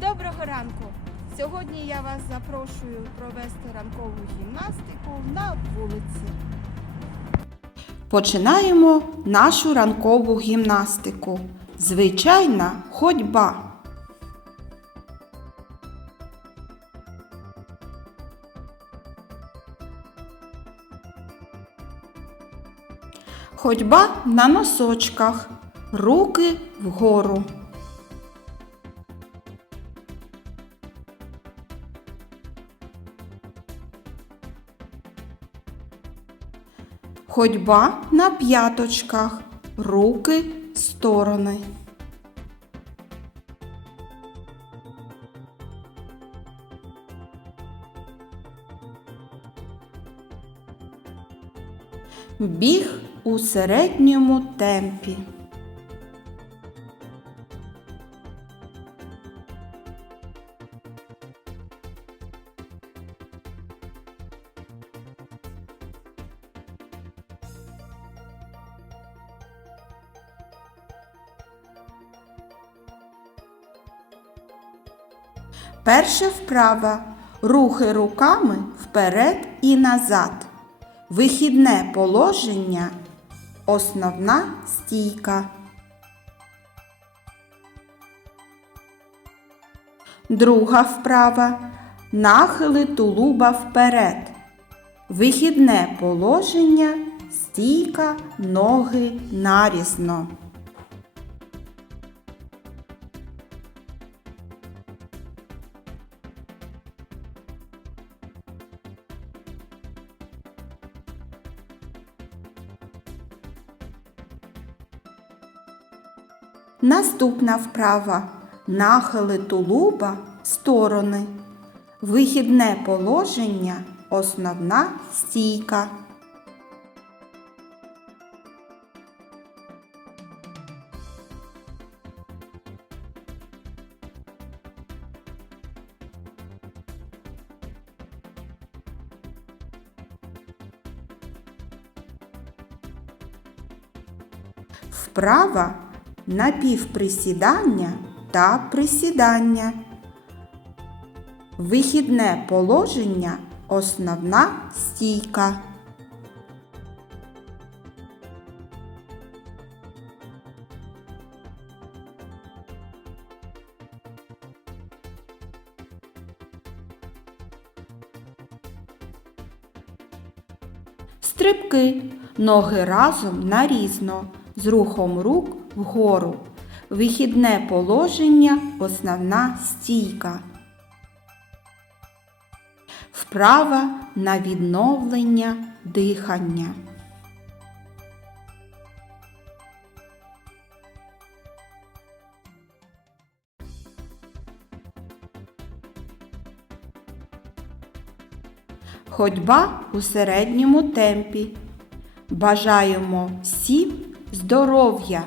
Доброго ранку! Сьогодні я вас запрошую провести ранкову гімнастику на вулиці. Починаємо нашу ранкову гімнастику. Звичайна ходьба. Ходьба на носочках, руки вгору. Ходьба на п'яточках, руки сторони. Біг у середньому темпі. Перша вправа. Рухи руками вперед і назад. Вихідне положення. Основна стійка. Друга вправа. Нахили тулуба вперед. Вихідне положення. Стійка, ноги нарізно. Наступна вправа. Нахили тулуба сторони. Вихідне положення. Основна стійка. Вправа напівприсідання та присідання. Вихідне положення основна стійка. Стрибки. Ноги разом нарізно, з рухом рук вгору. Вихідне положення основна стійка. Вправа на відновлення дихання. Ходьба у середньому темпі. Бажаємо всім здоров'я!